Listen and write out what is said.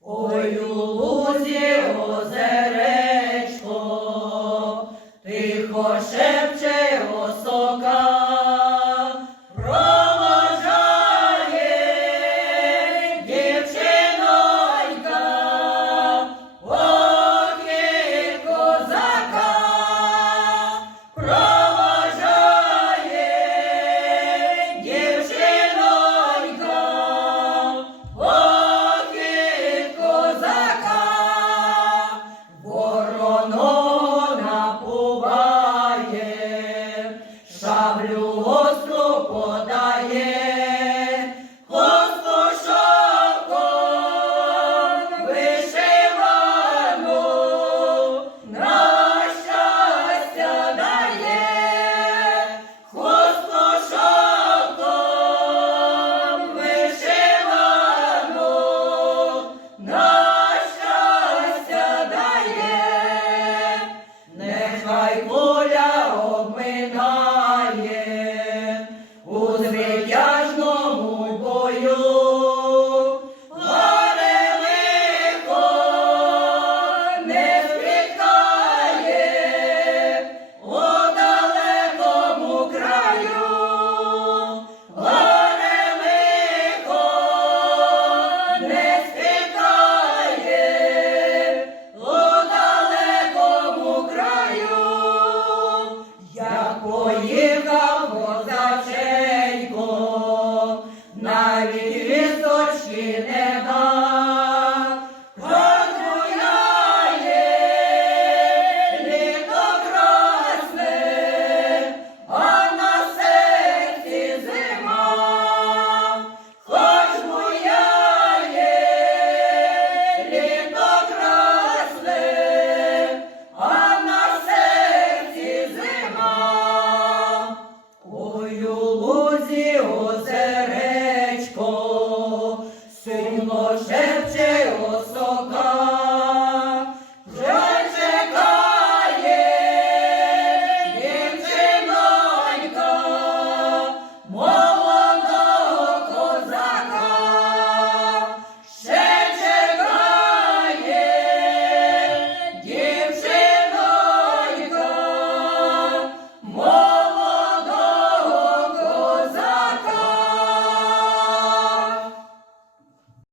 Ой у лузі озеречко, тихо ще. yeah. поїхав козаченько, навіть вісточки не Senhor, chepte